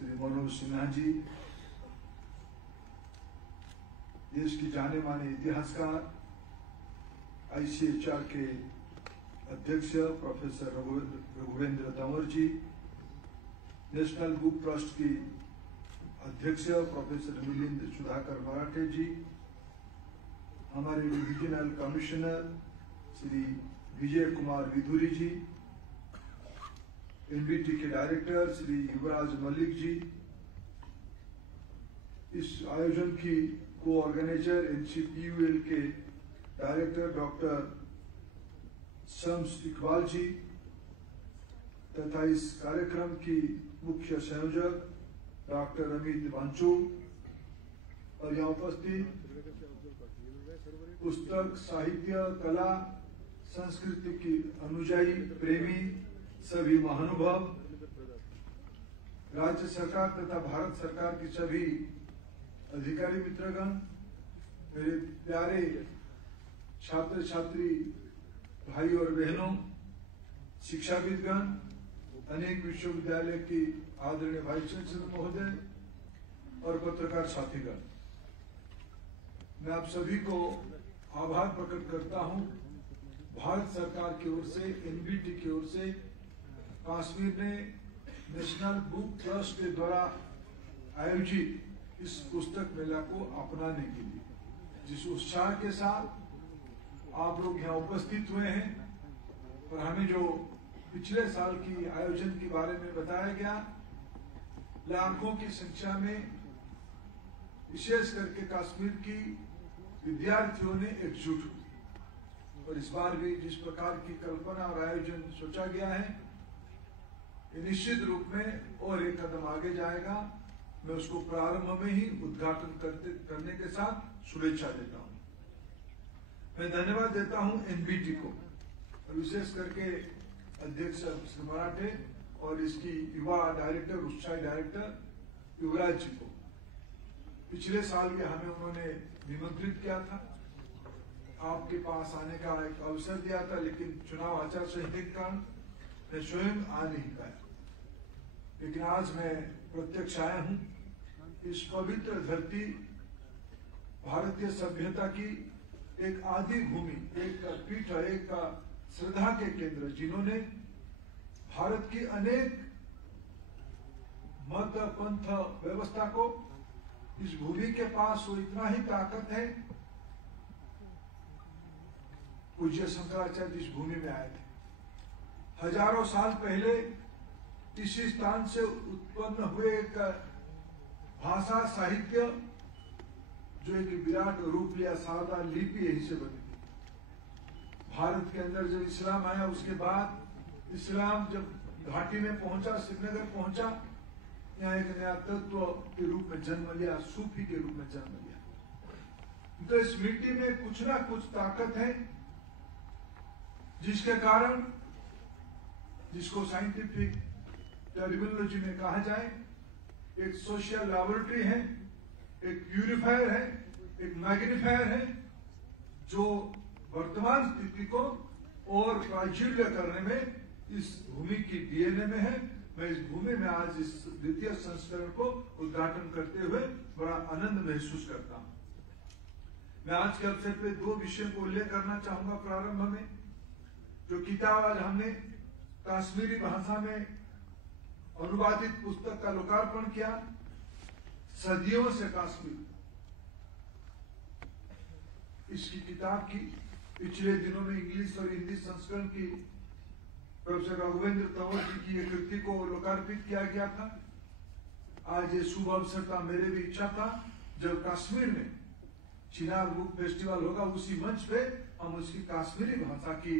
श्री मनोज सिन्हा जी, देश की जाने माने इतिहासकार, ICHR के अध्यक्ष professor Raghuvendra Tanwar ji, national book trust की अध्यक्ष प्रोफेसर मिलिंद सुधाकर मराठे जी, हमारे डिविजनल कमिश्नर श्री विजय कुमार विधुरी जी, NBT के डायरेक्टर श्री युवराज मलिक जी, इस आयोजन की को-ऑर्गेनाइजर NCPUL के डायरेक्टर डॉक्टर शम्स इकबाल जी तथा इस कार्यक्रम की मुख्य संयोजक डॉक्टर अमित बांचू और यहाँ उपस्थित पुस्तक, साहित्य, कला, संस्कृति की अनुयायी, प्रेमी सभी महानुभाव, राज्य सरकार तथा भारत सरकार की सभी अधिकारी मित्रगण, मेरे प्यारे छात्र छात्री भाई और बहनों, शिक्षाविदगण, अनेक विश्वविद्यालय की आदरणीय वाइस चांसलर महोदय और पत्रकार साथीगण, मैं आप सभी को आभार प्रकट करता हूं भारत सरकार की ओर से, NBT की ओर से कश्मीर में नेशनल बुक ट्रस्ट के द्वारा आयोजित इस पुस्तक मेला को अपनाने के लिए, जिस उत्साह के साथ आप लोग यहाँ उपस्थित हुए हैं और हमें जो पिछले साल की आयोजन के बारे में बताया गया, लाखों की संख्या में विशेष करके कश्मीर की विद्यार्थियों ने एकजुट हुए और इस बार भी जिस प्रकार की कल्पना और आयोजन सोचा गया है, ये निश्चित रूप में और एक कदम आगे जाएगा। मैं उसको प्रारंभ में ही उद्घाटन करने के साथ शुभेच्छा देता हूं। मैं धन्यवाद देता हूं NBT को और विशेष करके अध्यक्ष श्री मराठे और इसकी युवा डायरेक्टर, उत्साही डायरेक्टर युवराज जी को। पिछले साल भी हमें उन्होंने निमंत्रित किया था, आपके पास आने का एक अवसर दिया था, लेकिन चुनाव आचार संहिता के कारण मैं स्वयं आ नहीं पाया, लेकिन आज मैं प्रत्यक्ष आया हूं। इस पवित्र धरती, भारतीय सभ्यता की एक आदि भूमि, एक पीठ, एक श्रद्धा के केंद्र, जिन्होंने भारत की अनेक मत पंथ व्यवस्था को, इस भूमि के पास वो इतना ही ताकत है। पूज्य शंकराचार्य जिस भूमि में आए थे, हजारों साल पहले इसी स्थान से उत्पन्न हुए एक भाषा, साहित्य, जो एक विराट रूप लिया, सादा लिपि यहीं से बनी थी। भारत के अंदर जब इस्लाम आया, उसके बाद इस्लाम जब घाटी में पहुंचा, श्रीनगर पहुंचा, यहाँ एक नया तत्व के रूप में जन्म लिया, सूफी के रूप में जन्म लिया। तो इस मिट्टी में कुछ ना कुछ ताकत है, जिसके कारण, जिसको साइंटिफिक टर्मिनोलॉजी में कहा जाए, एक सोशल लैबोरेटरी है, एक प्यूरिफायर है, एक मैग्नीफायर है, जो वर्तमान स्थिति को और प्राचुर्य करने में इस भूमि की DNA में है। मैं इस भूमि में आज इस द्वितीय संस्करण को उद्घाटन करते हुए बड़ा आनंद महसूस करता हूं। मैं आज के अवसर पे दो विषयों को उल्लेख करना चाहूंगा। प्रारंभ में जो किताब आज हमने कश्मीरी भाषा में अनुवादित पुस्तक का लोकार्पण किया, सदियों से कश्मीर, इसकी किताब की पिछले दिनों में इंग्लिश और हिंदी संस्करण की प्रोफेसर रघुवेंद्र तंवर जी की कृति को लोकार्पित किया गया था। आज ये शुभ अवसर था, मेरे भी इच्छा था, जब कश्मीर में चिनार बुक फेस्टिवल होगा, उसी मंच पे हम उसकी कश्मीरी भाषा की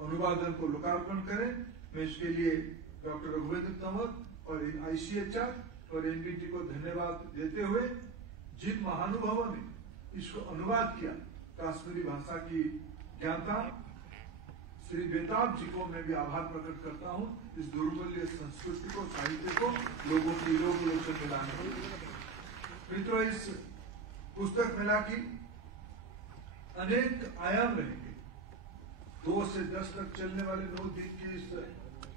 अनुवादन को लोकार्पण करें। मैं इसके लिए डॉक्टर रघुवेंद्र तंवर और ICHR और NBT को धन्यवाद देते हुए, जिन महानुभावों ने इसको अनुवाद किया, कश्मीरी भाषा की ज्ञाता श्री बेताब जी को मैं भी आभार प्रकट करता हूं, इस दुर्मूल्य संस्कृति को, साहित्य को लोगों की लोचन में लाने। मित्रों, इस पुस्तक मेला की अनेक आयाम रहेंगे। 2 से 10 तक चलने वाले 9 दिन की इस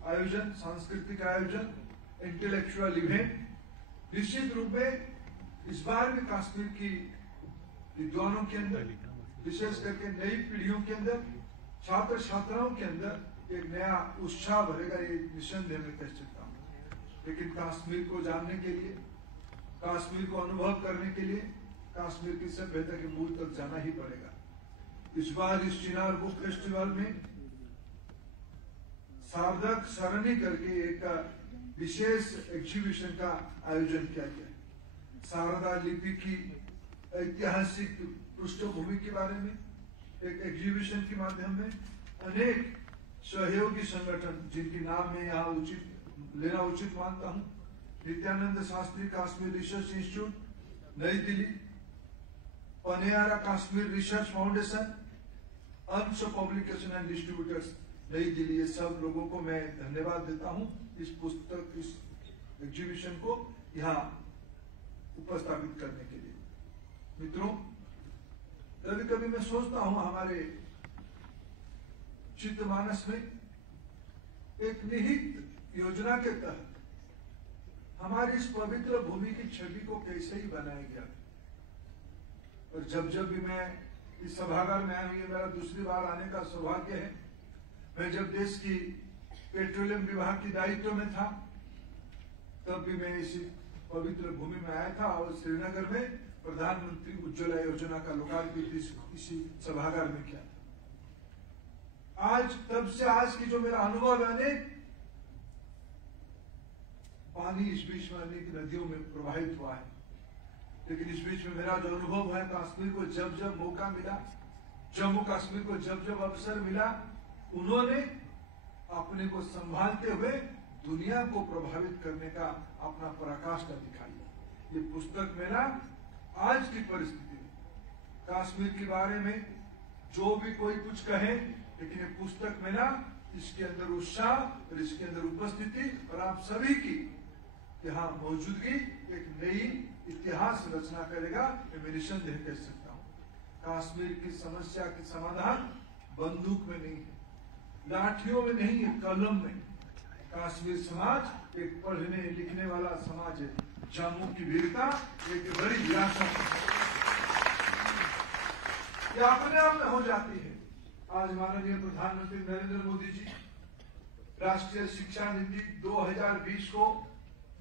आयोजन, सांस्कृतिक आयोजन, इंटेलेक्चुअल इवेंट निश्चित रूप में इस बार भी कश्मीर की विद्वानों के अंदर, विशेष करके नई पीढ़ियों के अंदर, छात्र छात्राओं के अंदर एक नया उत्साह भरेगा, ये निस्संदेह मैं कह सकता हूँ। लेकिन कश्मीर को जानने के लिए, कश्मीर को अनुभव करने के लिए कश्मीर की सभ्यता के मूल तक जाना ही पड़ेगा। इस बार इस चिनार बुक फेस्टिवल में सार्थक सरणी करके एक विशेष एग्जीबिशन का आयोजन किया गया। शारदा लिपि की ऐतिहासिक पृष्ठभूमि के बारे में एक एग्जीबिशन के माध्यम में अनेक सहयोगी संगठन, जिनकी नाम मैं यहाँ लेना उचित मानता हूँ, नित्यानंद शास्त्री कश्मीर रिसर्च इंस्टीट्यूट नई दिल्ली, पनियारा कश्मीर रिसर्च फाउंडेशन, अंश पब्लिकेशन एंड डिस्ट्रीब्यूटर्स नई दिल्ली, ये सब लोगों को मैं धन्यवाद देता हूँ इस पुस्तक, इस एग्जीबिशन को यहाँ उपस्थापित करने के लिए। मित्रों, कभी कभी मैं सोचता हूँ हमारे चित्तमानस में एक निहित योजना के तहत हमारी इस पवित्र भूमि की छवि को कैसे ही बनाया गया। और जब भी मैं इस सभागार में आया हूं, ये मेरा दूसरी बार आने का सौभाग्य है। मैं जब देश की पेट्रोलियम विभाग की दायित्व में था, तब भी मैं इसी पवित्र भूमि में आया था और श्रीनगर में प्रधानमंत्री उज्ज्वला योजना का लोकार्पण इसी सभागार में किया। आज तब से आज की जो मेरा अनुभव है, पानी इस बीच में अनेक नदियों में प्रवाहित हुआ है, लेकिन इस बीच में मेरा जो अनुभव है, कश्मीर को जब जब मौका मिला, जम्मू कश्मीर को जब जब अवसर मिला, उन्होंने अपने को संभालते हुए दुनिया को प्रभावित करने का अपना पराकाष्ठा दिखाई। ये पुस्तक में ना आज की परिस्थिति में कश्मीर के बारे में जो भी कोई कुछ कहे, लेकिन ये पुस्तक में ना इसके अंदर उत्साह और इसके अंदर उपस्थिति और आप सभी की यहाँ मौजूदगी एक नई इतिहास रचना करेगा, ये मैं निसंदेह कह सकता हूँ। कश्मीर की समस्या की समाधान बंदूक में नहीं है, लाठियों में नहीं है, कलम में। कश्मीर समाज एक पढ़ने लिखने वाला समाज है। जम्मू की वीरता एक बड़ी विरासत है, यह अपने आप में हो जाती है। आज माननीय प्रधानमंत्री नरेंद्र मोदी जी राष्ट्रीय शिक्षा नीति 2020 को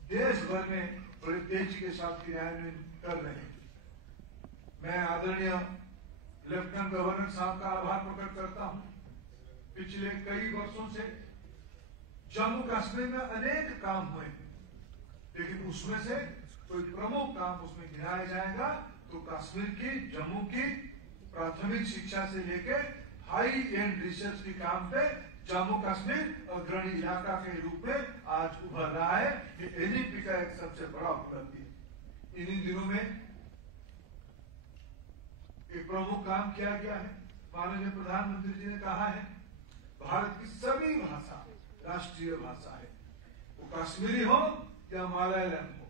देश भर में बड़े तेजी के साथ क्रियान्वयन कर रहे हैं। मैं आदरणीय लेफ्टिनेंट गवर्नर साहब का आभार प्रकट करता हूं। पिछले कई वर्षों से जम्मू कश्मीर में अनेक काम हुए, लेकिन उसमें से कोई प्रमुख काम उसमें गिनाया जाएगा तो कश्मीर की, जम्मू की प्राथमिक शिक्षा से लेकर हाई एंड रिसर्च के काम पे जम्मू कश्मीर अग्रणी इलाका के रूप में आज उभर रहा है। ये एनईपी का एक सबसे बड़ा उपलब्धि है। इन्हीं दिनों में एक प्रमुख काम किया गया है। माननीय प्रधानमंत्री जी ने कहा है भारत की सभी भाषा राष्ट्रीय भाषा है, वो कश्मीरी हो या मलयालम हो,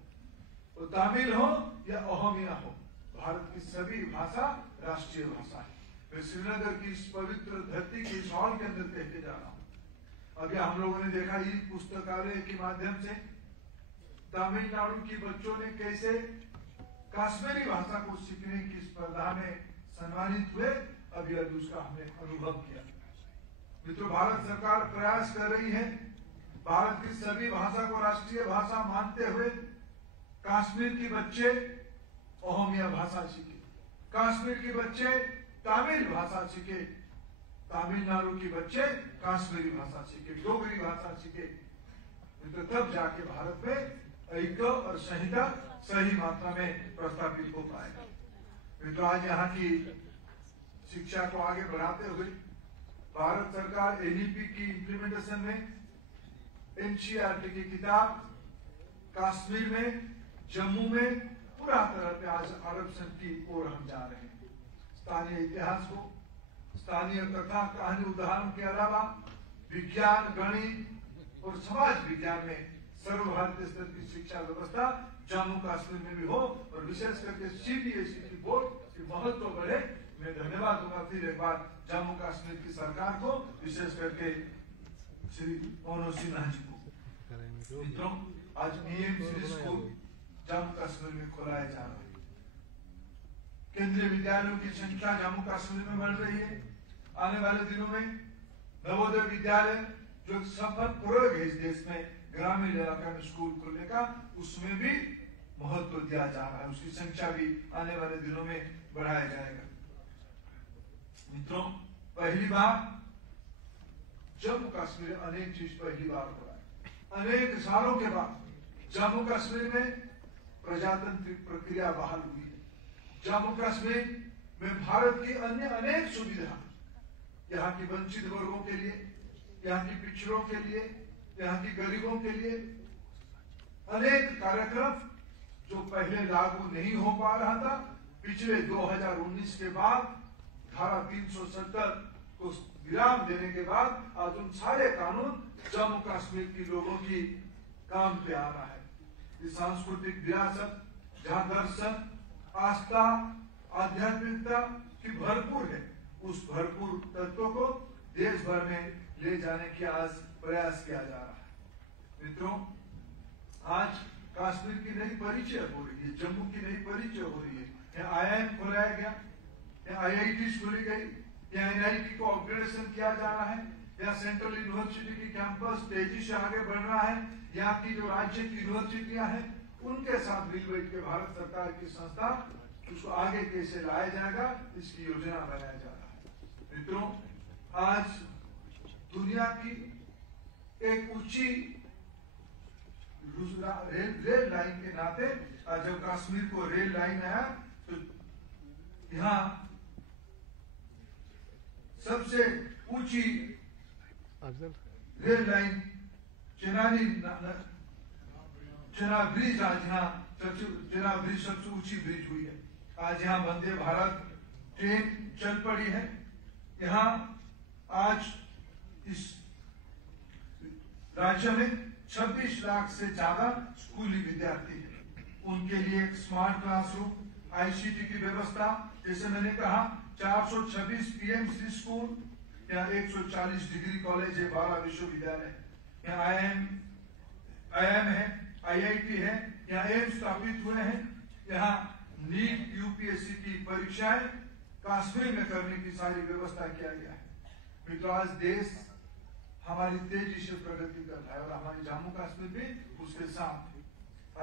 वो तमिल हो या ओहमिया हो, भारत की सभी भाषा राष्ट्रीय भाषा है। मैं श्रीनगर की इस पवित्र धरती के इस हॉल के अंदर कहते जा रहा हूँ। अभी हम लोगों ने देखा ई पुस्तकालय के माध्यम से तमिलनाडु की बच्चों ने कैसे कश्मीरी भाषा को सीखने की स्पर्धा में सम्मानित हुए। अभी उसका हमने अनुभव किया। मित्रों, भारत सरकार प्रयास कर रही है भारत की सभी भाषा को राष्ट्रीय भाषा मानते हुए कश्मीर के बच्चे ओहमिया भाषा सीखे, कश्मीर के बच्चे तमिल भाषा सीखे, तमिलनाडु के बच्चे कश्मीरी भाषा सीखे, डोगरी भाषा सीखे। तो तब जाके भारत में ऐक्य और संहिता सही मात्रा में प्रस्थापित हो पाएगा। तो आज यहाँ की शिक्षा को आगे बढ़ाते हुए भारत सरकार एनईपी की इम्प्लीमेंटेशन में एनसीईआरटी की किताब कश्मीर में, जम्मू में पूरा तरह पे आज आरक्षण की ओर हम जा रहे हैं। स्थानीय इतिहास को, स्थानीय कथा कहानी उदाहरण के अलावा विज्ञान, गणित और समाज विज्ञान में सर्वभारतीय स्तर की शिक्षा व्यवस्था जम्मू कश्मीर में भी हो और विशेष करके सीबीएसई की बोर्ड की महत्व बढ़े। मैं धन्यवाद दूंगा फिर एक बार जम्मू कश्मीर की सरकार को, विशेष करके श्री मनोज सिन्हा जी को। मित्रों, आज पीएम श्री स्कूल जम्मू कश्मीर में खोलाए जा रहे हैं। केंद्रीय विद्यालयों की संख्या जम्मू कश्मीर में बढ़ रही है। आने वाले दिनों में नवोदय विद्यालय जो सफल प्रयोग है इस देश में ग्रामीण इलाका में स्कूल खोलने का, उसमें भी महत्व दिया जा रहा है। उसकी संख्या भी आने वाले दिनों में बढ़ाया जाएगा। मित्रों, पहली बार जम्मू कश्मीर अनेक चीज पहली बार हो रहा है। अनेक सालों के बाद जम्मू कश्मीर में प्रजातांत्रिक प्रक्रिया बहाल हुई है। जम्मू कश्मीर में भारत की अन्य अनेक सुविधा, यहाँ की वंचित वर्गों के लिए, यहाँ की पिछड़ों के लिए, यहाँ की गरीबों के लिए अनेक कार्यक्रम जो पहले लागू नहीं हो पा रहा था, पिछले 2019 के बाद धारा 370 को विराम देने के बाद आज उन सारे कानून जम्मू कश्मीर के लोगों की काम पे आ रहा है। इस सांस्कृतिक विरासत जहाँ दर्शन, आस्था, आध्यात्मिकता की भरपूर है, उस भरपूर तत्व को देश भर में ले जाने की आज प्रयास किया जा रहा है। मित्रों, आज कश्मीर की नई परिचय हो रही है, जम्मू की नई परिचय हो रही है। यहाँ IIM खोलाया गया, यहाँ IIT खोली गई, यहाँ NIT को अपग्रेडेशन किया जा रहा है, यहाँ सेंट्रल यूनिवर्सिटी की कैंपस तेजी से आगे बढ़ रहा है। यहाँ की जो राज्य की यूनिवर्सिटियां हैं उनके साथ मिल बैठ के भारत सरकार की संस्था उसको आगे कैसे लाया जाएगा, इसकी योजना बनाया जा रहा है। मित्रों, आज दुनिया की एक ऊंची रेल लाइन के नाते जब कश्मीर को रेल लाइन आया तो यहाँ सबसे ऊंची रेल लाइन चेनाब ब्रिज, आज यहाँ चेनाब ब्रिज सबसे ऊंची ब्रिज हुई है। आज यहाँ वंदे भारत ट्रेन चल पड़ी है। यहाँ आज इस राज्य में 26 लाख से ज्यादा स्कूली विद्यार्थी हैं। उनके लिए एक स्मार्ट क्लासरूम, ICT की व्यवस्था, जैसे मैंने कहा 426 PMC स्कूल, यहाँ 140 डिग्री कॉलेज है, 12 विश्वविद्यालय, यहाँ IIM है, IIT है, यहाँ एम्स स्थापित हुए हैं। यहाँ नीट UPSC की परीक्षाएं कश्मीर में करने की सारी व्यवस्था किया गया है। मित्रों, आज देश हमारी तेजी से प्रगति कर रहा है और हमारी जम्मू कश्मीर भी उसके साथ।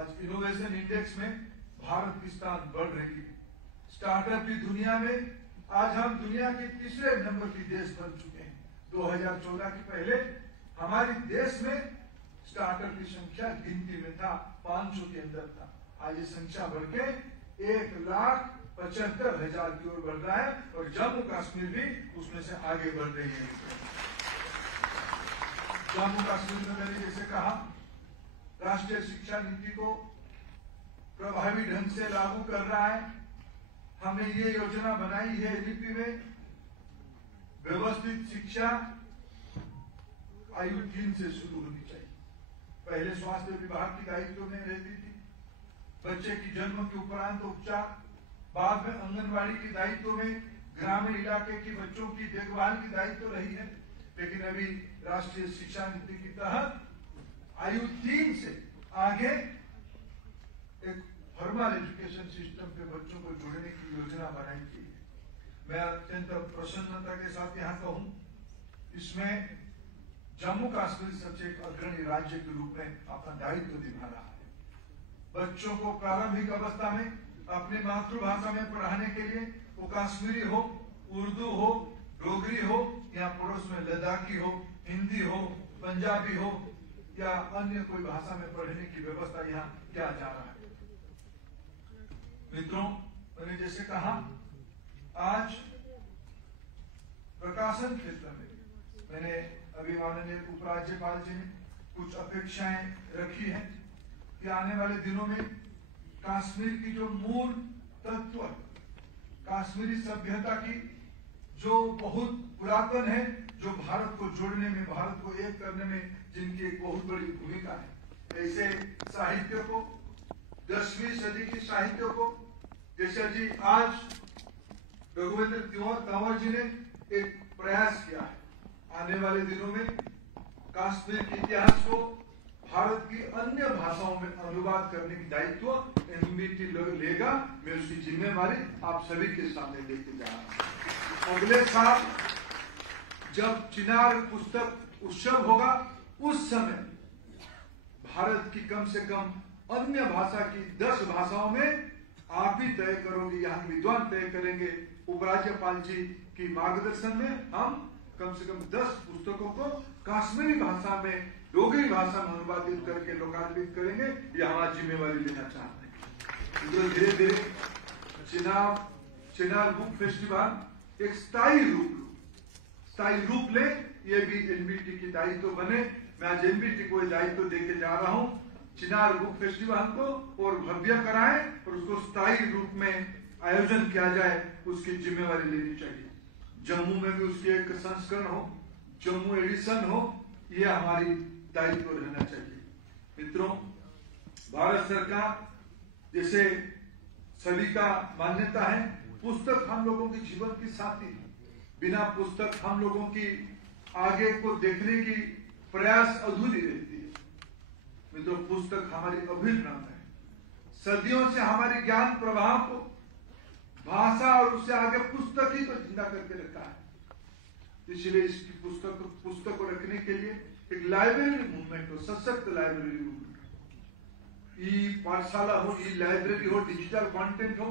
आज इनोवेशन इंडेक्स में भारत की स्थान बढ़ रही है। स्टार्टअप की दुनिया में आज हम दुनिया के तीसरे नंबर की देश बन चुके हैं। 2014 के पहले हमारे देश में स्टार्टअप की संख्या गिनती में था 500 के अंदर था। आज ये संख्या बढ़ के 1,75,000 की ओर बढ़ रहा है और जम्मू कश्मीर भी उसमें से आगे बढ़ रही है। जम्मू कश्मीर में मैंने जैसे कहा, राष्ट्रीय शिक्षा नीति को प्रभावी ढंग से लागू कर रहा है। हमने ये योजना बनाई है नीति में, व्यवस्थित शिक्षा आयु 3 से शुरू होनी चाहिए। पहले स्वास्थ्य विभाग की दायित्व में रहती थी, बच्चे की जन्म के उपरांत उपचार, बाद में आंगनबाड़ी की दायित्व में ग्रामीण इलाके की बच्चों की देखभाल की दायित्व रही है। लेकिन अभी राष्ट्रीय शिक्षा नीति के तहत आयु 3 से आगे एक फॉर्मल एजुकेशन सिस्टम पे बच्चों को जोड़ने की योजना बनाई गई है। मैं अत्यंत प्रसन्नता के साथ यहाँ कहूँ, इसमें जम्मू कश्मीर सबसे एक अग्रणी राज्य के रूप में अपना दायित्व निभा रहा है। बच्चों को प्रारंभिक अवस्था में अपनी मातृभाषा में पढ़ाने के लिए, वो कश्मीरी हो, उर्दू हो, डोगरी हो, या पड़ोस में लद्दाखी हो, हिंदी हो, पंजाबी हो या अन्य कोई भाषा में पढ़ने की व्यवस्था यहाँ किया जा रहा है। मित्रों, मैंने जैसे कहा, आज प्रकाशन क्षेत्र में मैंने अभी माननीय उपराज्यपाल जी ने कुछ अपेक्षाएं रखी है कि आने वाले दिनों में कश्मीर की जो मूल तत्व कश्मीरी सभ्यता की जो बहुत पुरातन है, जो भारत को जोड़ने में, भारत को एक करने में जिनकी एक बहुत बड़ी भूमिका है, ऐसे साहित्य को, 10वीं सदी की साहित्य को, जैसे जी आज रघुवेंद्र तंवर जी ने एक प्रयास किया है, आने वाले दिनों में कश्मीर के इतिहास को भारत की अन्य भाषाओं में अनुवाद करने की दायित्व एनबीटी लेगा। मैं उसकी जिम्मेवारी आप सभी के सामने लेके जा रहा हूं। अगले साल जब चिनार पुस्तक उत्सव होगा, उस समय भारत की कम से कम अन्य भाषा की 10 भाषाओं में आप ही तय करोगे, यहाँ विद्वान तय करेंगे। उपराज्यपाल जी की मार्गदर्शन में हम कम से कम 10 पुस्तकों को कश्मीरी भाषा में, डोगरी भाषा में अनुवादित करके लोकार्पित करेंगे। ये हमारी जिम्मेवारी लेना चाहते हैं। तो धीरे धीरे चिनार बुक फेस्टिवल एक स्थायी रूप ले, ये भी एनबीटी की दायित्व बने। मैं आज एनबीटी को दायित्व देके जा रहा हूँ, चिनार बुक फेस्टिवल को और भव्य कराए और उसको स्थायी रूप में आयोजन किया जाए, उसकी जिम्मेवारी लेनी चाहिए। जम्मू में भी उसकी एक संस्करण हो, जम्मू एडिशन हो, ये हमारी दायित्व रहना चाहिए। मित्रों, भारत सरकार जैसे सभी का मान्यता है, पुस्तक हम लोगों की जीवन की साथी है। बिना पुस्तक हम लोगों की आगे को देखने की प्रयास अधूरी रहती है। मित्रों, पुस्तक हमारी अभिन्न अंग है। सदियों से हमारी ज्ञान प्रवाह को, भाषा और उससे आगे पुस्तक ही तो जिंदा करके रखा है। इसलिए इसकी पुस्तक को रखने के लिए एक लाइब्रेरी मूवमेंट हो, सशक्त लाइब्रेरी मूवमेंट हो। ई पाठशाला हो, ई लाइब्रेरी हो, डिजिटल कंटेंट हो।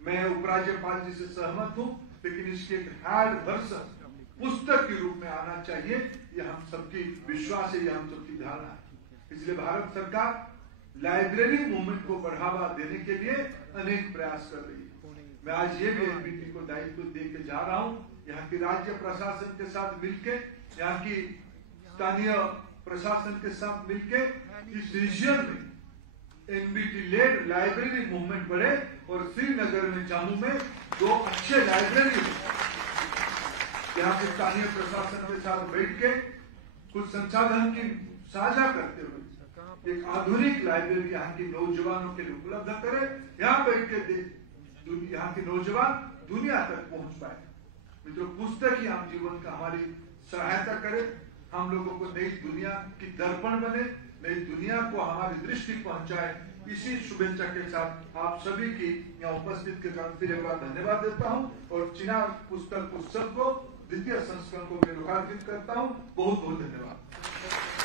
मैं उपराज्यपाल जी से सहमत हूं, लेकिन इसके एक हार्ड वर्जन पुस्तक के रूप में आना चाहिए। यह हम सबकी विश्वास है, यह हम सबकी धारणा है। इसलिए भारत सरकार लाइब्रेरी मूवमेंट को बढ़ावा देने के लिए अनेक प्रयास कर रही है। मैं आज ये भी एनबीटी को दायित्व देके जा रहा हूँ, यहाँ की राज्य प्रशासन के साथ मिलके, यहाँ की स्थानीय प्रशासन के साथ मिलके इस रीजन में एनबीटी लेड लाइब्रेरी मूवमेंट बढ़े और श्रीनगर में, जम्मू में 2 अच्छे लाइब्रेरी यहाँ के स्थानीय प्रशासन के साथ बैठ के कुछ संसाधन की साझा करते हुए एक आधुनिक लाइब्रेरी यहाँ की नौजवानों के लिए उपलब्ध करे। यहाँ बैठ के यहाँ के नौजवान दुनिया तक पहुंच पाए। मित्रों, पुस्तक ही हम जीवन का हमारी सहायता करे, हम लोगों को नई दुनिया की दर्पण बने, नई दुनिया को हमारी दृष्टि पहुंचाए। इसी शुभेच्छा के साथ आप सभी की यहाँ उपस्थित के कारण फिर एक बार धन्यवाद देता हूँ और चिनार पुस्तक उत्सव को द्वितीय संस्करण को मैं लोकार्पित करता हूँ। बहुत बहुत धन्यवाद।